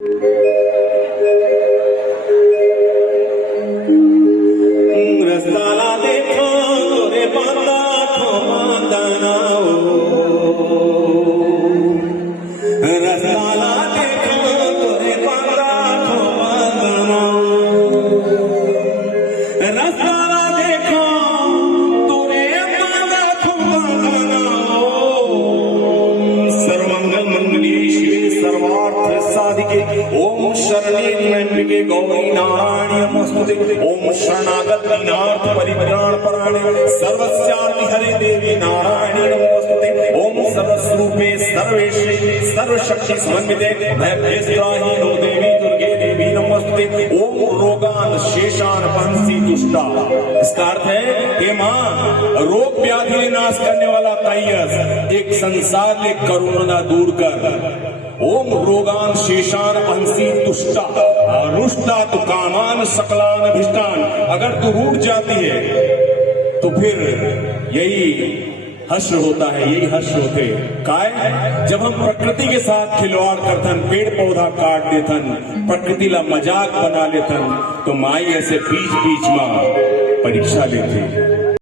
रस्ताला देखो तोरे माता खो माता नाओ रस्ताला देखो तोरे माता खो माता नाओ रस्ताला देखो तोरे माता खो माता नाओ सर्वमंगल मंगली शिवे सर्वार्थ साधिके ओम शरणे त्र्यंबके गौरी नारायणी नमोस्तुते ओम शरणागत दीनार्थ परित्राण परायणे सर्वस्यार्ति हरे देवी नारायणी नमोस्तुते ओम सर्वस्वरूपे सर्वेशे सर्वशक्ति समन्विते भयभ्यस्त्राहि नो देवी दुर्गे देवी नमोस्तुते ओम रोगान शेषान पंसी दुष्टा। इसका अर्थ है हे मां, रोग व्याधि ने नाश करने वाला तैयस एक संसार के करुणा दूर कर। ओम रोगान शेषान अंसी तुष्टा रुष्टा तो कामान सकलान अभिष्टान। अगर तू रूठ जाती है तो फिर यही हर्ष होता है, यही हर्ष होते काय जब हम प्रकृति के साथ खिलवाड़ करथन, पेड़ पौधा काट देथन, प्रकृति ला मजाक बना लेथन तो माई ऐसे बीच बीच में परीक्षा लेते।